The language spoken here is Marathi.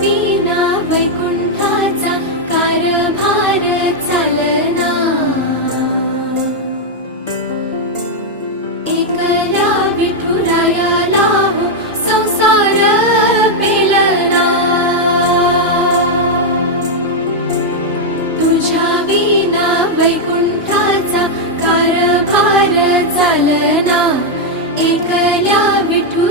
विना वैकुंठाचा कारभार चालना। एकला विठुरायाला हो संसार पेलना। तुझ्या विना वैकुंठाचा कारभार चालना। एकल्या विठु